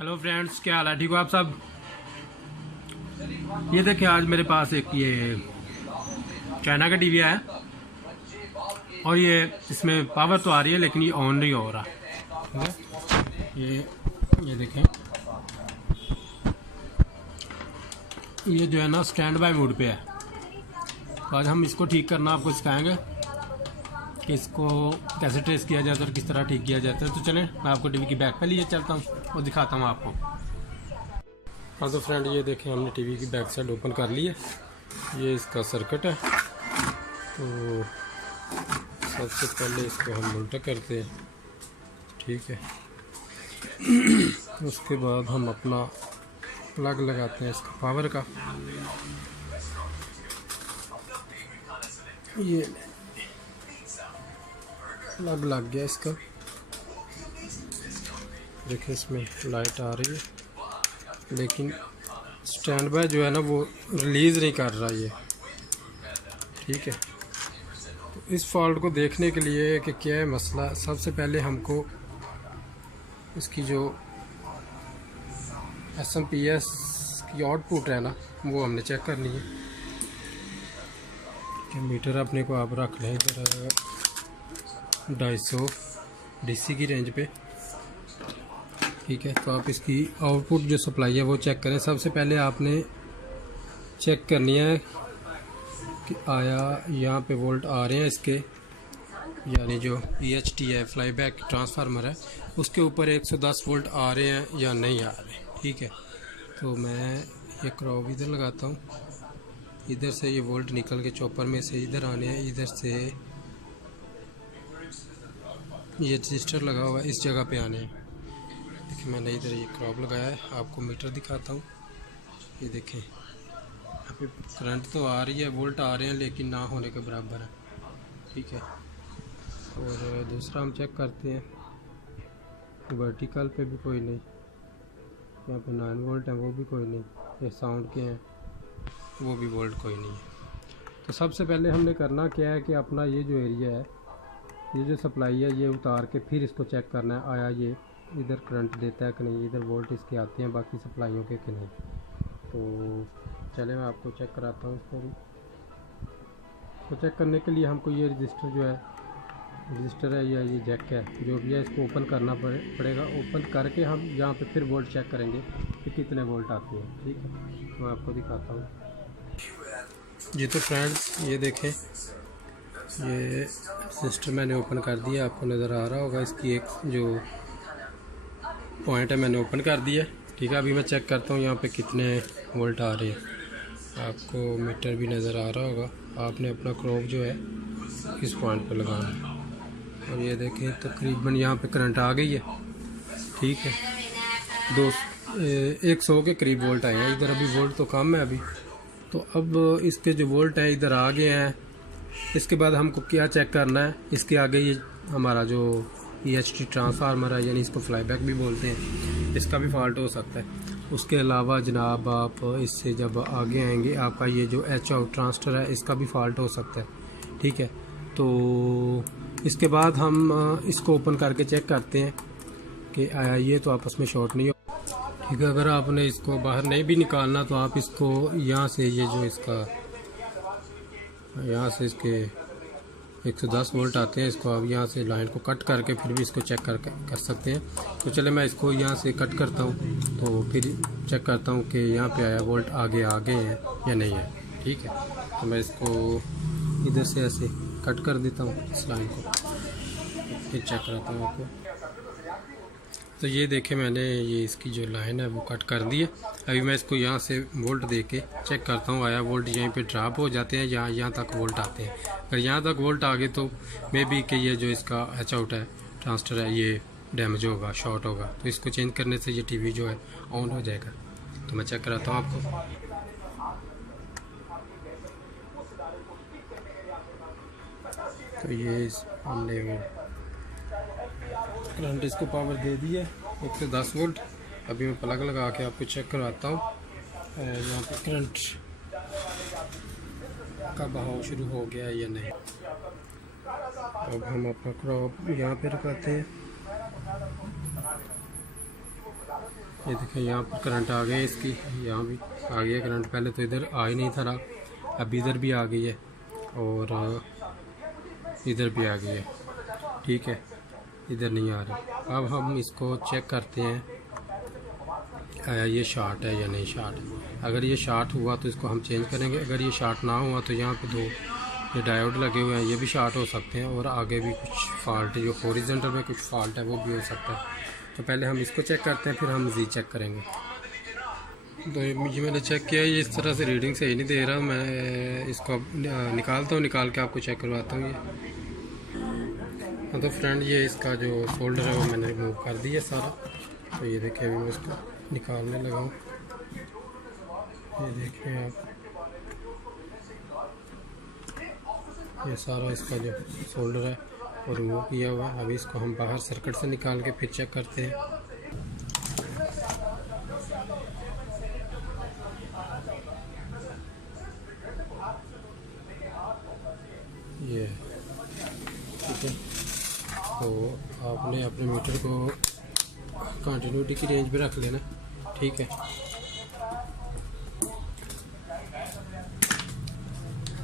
Hello friends, क्या हाल है? ठीक हो आप सब? ये देखिए, आज मेरे पास एक ये चाइना का टीवी है और ये इसमें पावर तो आ रही है लेकिन ये ऑन नहीं हो रहा। ठीक है, ये देखें, ये जो है ना स्टैंड बाय मोड पे है। तो आज हम इसको ठीक करना आपको सिखाएंगे कि इसको कैसे ट्रेस किया जाता है और किस तरह ठीक किया जाता है। तो चलें, मैं आपको टीवी की बैक पे लिए चलता हूँ और दिखाता हूँ आपको। हाँ तो फ्रेंड, ये देखें, हमने टीवी की बैक साइड ओपन कर ली है। ये इसका सर्किट है। तो सबसे पहले इसको हम उल्टा करते हैं, ठीक है। उसके बाद हम अपना प्लग लगाते हैं इसका पावर का। ये प्लग लग गया इसका, देखिए इसमें लाइट आ रही है लेकिन स्टैंड बाय जो है ना वो रिलीज़ नहीं कर रहा ये, ठीक है। तो इस फॉल्ट को देखने के लिए कि क्या है मसला, सबसे पहले हमको इसकी जो SMP/S की आउटपुट है ना वो हमने चेक करनी है। कि मीटर अपने को आप रख लें इधर 250 DC की रेंज पे, ठीक है। तो आप इसकी आउटपुट जो सप्लाई है वो चेक करें। सबसे पहले आपने चेक करनी है कि आया यहाँ पे वोल्ट आ रहे हैं इसके, यानी जो EHT है, फ्लाई बैक ट्रांसफार्मर है, उसके ऊपर 110 वोल्ट आ रहे हैं या नहीं आ रहे, ठीक है। तो मैं ये क्रॉप इधर लगाता हूँ, इधर से ये वोल्ट निकल के चॉपर में से इधर आने हैं, इधर से ये रजिस्टर लगा हुआ है इस जगह पे आने हैं। देखिए मैंने इधर ये क्रॉप लगाया है, आपको मीटर दिखाता हूँ। ये देखें, यहाँ पे करंट तो आ रही है, वोल्ट आ रहे हैं लेकिन ना होने के बराबर है, ठीक है। और दूसरा हम चेक करते हैं, वर्टिकल पे भी कोई नहीं, यहाँ पे 9 वोल्ट है वो भी कोई नहीं, ये साउंड के हैं वो भी वोल्ट कोई नहीं है। तो सबसे पहले हमने करना क्या है कि अपना ये जो एरिया है, ये जो सप्लाई है, ये उतार के फिर इसको चेक करना है आया ये इधर करंट देता है कि नहीं, इधर वोल्ट इसके आते हैं बाकी सप्लाइयों के कि नहीं। तो चले मैं आपको चेक कराता हूँ इसको भी। तो चेक करने के लिए हमको ये रजिस्टर जो है, रजिस्टर है या ये जैक है जो भी है, इसको ओपन करना पड़ेगा। ओपन करके हम यहाँ पे फिर वोल्ट चेक करेंगे कि कितने वोल्ट आते हैं, ठीक है। मैं आपको दिखाता हूँ। जी तो फ्रेंड्स, ये देखें, ये रजिस्टर मैंने ओपन कर दिया, आपको नज़र आ रहा होगा। इसकी एक जो पॉइंट है मैंने ओपन कर दिया, ठीक है। अभी मैं चेक करता हूँ यहाँ पे कितने वोल्ट आ रहे हैं। आपको मीटर भी नज़र आ रहा होगा। आपने अपना क्रॉप जो है इस पॉइंट पर लगाना है और ये देखें तकरीबन यहाँ पे करंट आ गई है, ठीक है। 100 के करीब वोल्ट आए हैं। इधर अभी वोल्ट तो कम है अभी, तो अब इसके जो वोल्ट है इधर आ गए हैं। इसके बाद हमको क्या चेक करना है, इसके आगे ये हमारा जो EHT ट्रांसफार्मर है, यानी इसको फ्लाई बैक भी बोलते हैं, इसका भी फॉल्ट हो सकता है। उसके अलावा जनाब आप इससे जब आगे आएंगे, आपका ये जो H-out ट्रांसफर है इसका भी फॉल्ट हो सकता है, ठीक है। तो इसके बाद हम इसको ओपन करके चेक करते हैं कि आया ये तो आपस में शॉर्ट नहीं हो, ठीक है। अगर आपने इसको बाहर नहीं भी निकालना तो आप इसको यहाँ से, ये जो इसका यहाँ से इसके 110 वोल्ट आते हैं, इसको आप यहाँ से लाइन को कट करके फिर भी इसको चेक कर सकते हैं। तो चले मैं इसको यहाँ से कट करता हूँ, तो फिर चेक करता हूँ कि यहाँ पे आया वोल्ट आगे हैं या नहीं है, ठीक है। तो मैं इसको इधर से ऐसे कट कर देता हूँ इस लाइन को, फिर चेक कराता हूँ आपको। तो ये देखें, मैंने ये इसकी जो लाइन है वो कट कर दी है। अभी मैं इसको यहाँ से वोल्ट दे के चेक करता हूँ आया वोल्ट यहीं पे ड्रॉप हो जाते हैं या यहाँ तक वोल्ट आते हैं। अगर यहाँ तक वोल्ट आ गए तो मे बी कि ये जो इसका H-out है, ट्रांसफर है, ये डैमेज होगा, शॉर्ट होगा। तो इसको चेंज करने से ये टीवी जो है ऑन हो जाएगा। तो मैं चेक कराता हूँ आपको। तो ये हमने वो करंट इसको पावर दे दी है 110 वोल्ट। अभी मैं प्लग लगा के आपको चेक करवाता हूँ यहाँ पे करंट का बहाव शुरू हो गया है या नहीं। अब हम अपना क्रॉप यहाँ पे रखाते हैं। ये देखिए यहाँ पर करंट आ गया है इसकी, यहाँ भी आ गया करंट। पहले तो इधर आ ही नहीं था रहा, अब इधर भी आ गई है और इधर भी आ गई है। ठीक है, इधर नहीं आ रही। अब हम इसको चेक करते हैं आया ये शॉर्ट है या नहीं शॉर्ट। अगर ये शॉर्ट हुआ तो इसको हम चेंज करेंगे, अगर ये शॉर्ट ना हुआ तो यहाँ पे दो ये डायोड लगे हुए हैं, ये भी शॉर्ट हो सकते हैं और आगे भी कुछ फॉल्ट जो हॉरिजॉन्टल में कुछ फॉल्ट है वो भी हो सकता है। तो पहले हम इसको चेक करते हैं, फिर हम मज़ीद चेक करेंगे। तो ये मैंने चेक किया, ये इस तरह से रीडिंग सही नहीं दे रहा। मैं इसको निकालता हूँ, निकाल के आपको चेक करवाता हूँ ये। हाँ तो फ्रेंड, ये इसका जो शोल्डर है वो मैंने रिमूव कर दिया सारा। तो ये देखिए अभी मैं इसको निकालने लगा हूँ। ये देखिए आप, ये सारा इसका जो शोल्डर है वो रिमूव किया हुआ है। अभी इसको हम बाहर सर्किट से निकाल के फिर चेक करते हैं। ये ठीक है, तो आपने अपने मीटर को कंटिन्यूटी की रेंज में रख लेना। ठीक है,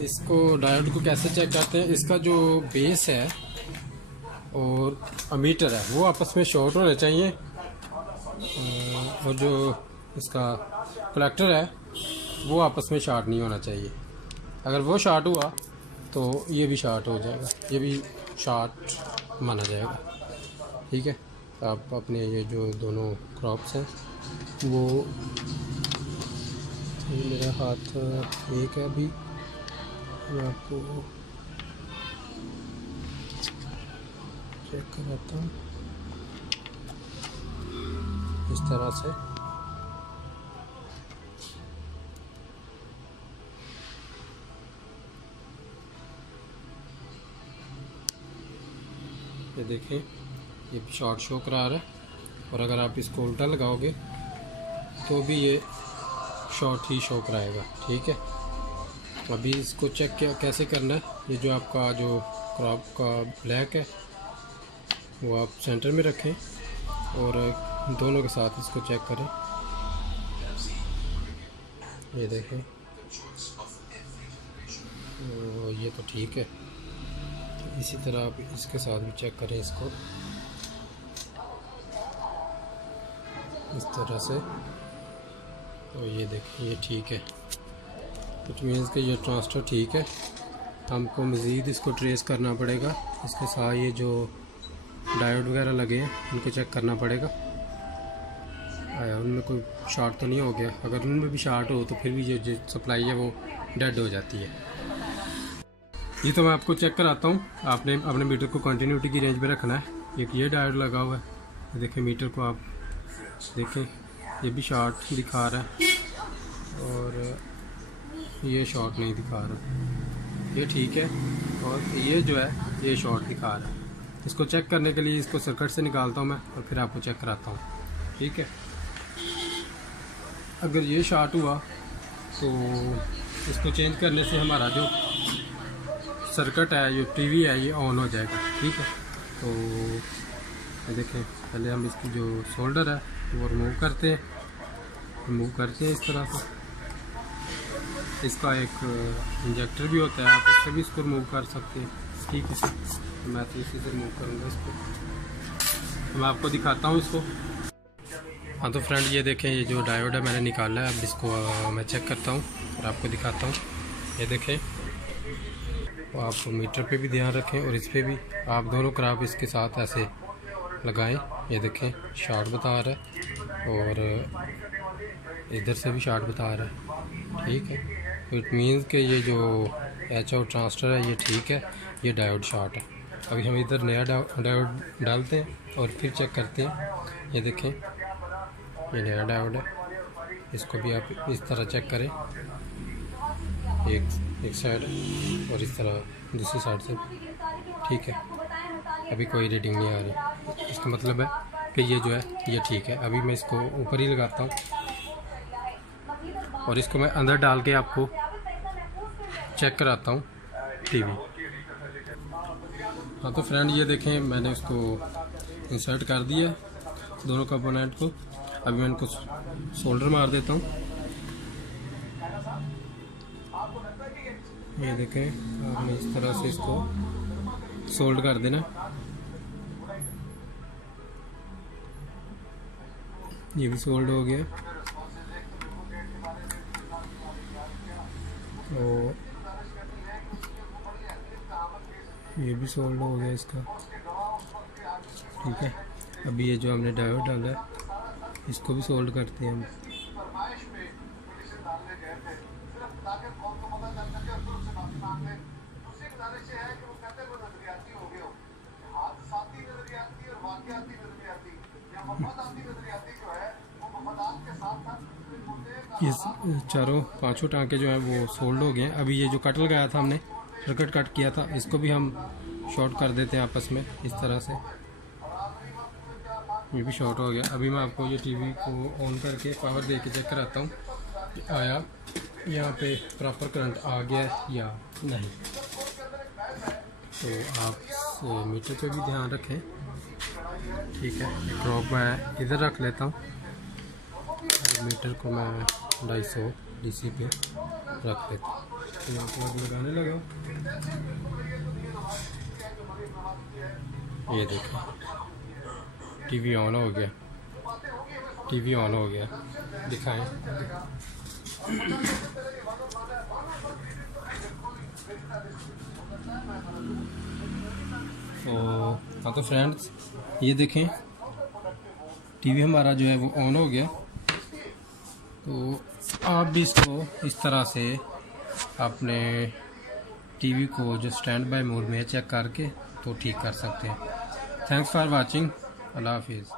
इसको डायोड को कैसे चेक करते हैं, इसका जो बेस है और अमीटर है वो आपस में शॉर्ट होने चाहिए, और जो इसका कलेक्टर है वो आपस में शॉर्ट नहीं होना चाहिए। अगर वो शॉर्ट हुआ तो ये भी शॉर्ट हो जाएगा, ये भी शॉर्ट माना जाएगा। ठीक है, तो आप अपने ये जो दोनों क्रॉप्स हैं वो, ये मेरा हाथ एक है, अभी मैं आपको चेक कराता हूँ इस तरह से। ये देखें, ये भी शॉर्ट शो करा रहा है, और अगर आप इसको उल्टा लगाओगे तो भी ये शॉर्ट ही शो कराएगा। ठीक है, अभी इसको चेक कैसे करना है। ये जो आपका जो क्रॉप का ब्लैक है वो आप सेंटर में रखें और दोनों के साथ इसको चेक करें। ये देखें, तो ये तो ठीक है। इसी तरह आप इसके साथ भी चेक करें इसको इस तरह से। तो ये देखें, ये ठीक है, इट मीन्स कि ये ट्रांसफर ठीक है। हमको मज़ीद इसको ट्रेस करना पड़ेगा, इसके साथ ये जो डायोड वगैरह लगे हैं उनको चेक करना पड़ेगा आया उनमें कोई शॉर्ट तो नहीं हो गया। अगर उनमें भी शॉर्ट हो तो फिर भी जो सप्लाई है वो डेड हो जाती है। ये तो मैं आपको चेक कराता हूँ। आपने अपने मीटर को कंटिन्यूटी की रेंज में रखना है। एक ये डायोड लगा हुआ है, देखिए मीटर को आप देखें, ये भी शॉर्ट दिखा रहा है और ये शॉर्ट नहीं दिखा रहा, ये ठीक है, और ये जो है ये शॉर्ट दिखा रहा है। इसको चेक करने के लिए इसको सर्किट से निकालता हूँ मैं और फिर आपको चेक कराता हूँ। ठीक है, अगर ये शॉर्ट हुआ तो इसको चेंज करने से हमारा जो सर्किट है, जो टीवी है, ये ऑन हो जाएगा। ठीक है, तो देखें, पहले हम इसकी जो शोल्डर है वो रिमूव करते हैं इस तरह से। इसका एक इंजेक्टर भी होता है, आप उससे भी इसको रिमूव कर सकते हैं। ठीक है, तो मैं तो इसी से रिमूव करूँगा इसको, तो मैं आपको दिखाता हूँ इसको। हाँ तो फ्रेंड, ये देखें, ये जो डायोड है मैंने निकाला है। अब इसको मैं चेक करता हूँ और आपको दिखाता हूँ। ये देखें, तो आप मीटर पे भी ध्यान रखें और इस पे भी। आप दोनों क्रॉप इसके साथ ऐसे लगाएं। ये देखें, शॉर्ट बता रहा है और इधर से भी शॉर्ट बता रहा है। ठीक है, तो इट मीन्स कि ये जो एच आउट ट्रांसफर है ये ठीक है, ये डायोड शॉर्ट है। अभी हम इधर नया डायोड डालते हैं और फिर चेक करते हैं। ये देखें, ये नया डायोड है, इसको भी आप इस तरह चेक करें, एक साइड और इस तरह दूसरी साइड से। ठीक है, अभी कोई रीडिंग नहीं आ रही, इसका मतलब है कि ये जो है ये ठीक है। अभी मैं इसको ऊपर ही लगाता हूँ और इसको मैं अंदर डाल के आपको चेक कराता हूँ टीवी। हाँ तो फ्रेंड, ये देखें, मैंने इसको इंसर्ट कर दिया दोनों कंपोनेंट को। अभी मैं इनको सोल्डर मार देता हूँ। ये देखें, आपने इस तरह से इसको सोल्ड कर देना। ये भी सोल्ड हो गया और ये भी सोल्ड हो गया इसका। ठीक है, अभी ये जो हमने डायोड डाला है इसको भी सोल्ड करते हैं हम। ये चारों पांचों टांके जो हैं वो सोल्ड हो गए हैं। अभी ये जो कट लगाया था हमने, सर्किट कट किया था, इसको भी हम शॉर्ट कर देते हैं आपस में इस तरह से। ये भी शॉर्ट हो गया। अभी मैं आपको ये टीवी को ऑन करके पावर दे के चेक कराता हूँ कि आया यहाँ पे प्रॉपर करंट आ गया या नहीं। तो आप मीटर पे भी ध्यान रखें। ठीक है, एक रॉक मैं इधर रख लेता हूँ, मीटर को मैं 250 DC पे रख लेता हूँ। तो यहाँ पर लगाने लगा, ये देखें टीवी ऑन हो गया, टीवी ऑन हो गया। दिखाएं। हाँ तो फ्रेंड्स, ये देखें टीवी हमारा जो है वो ऑन हो गया। तो आप भी इसको इस तरह से अपने टीवी को जो स्टैंड बाय मोड में चेक करके तो ठीक कर सकते हैं। Thanks for watching. अल्लाह हाफिज़।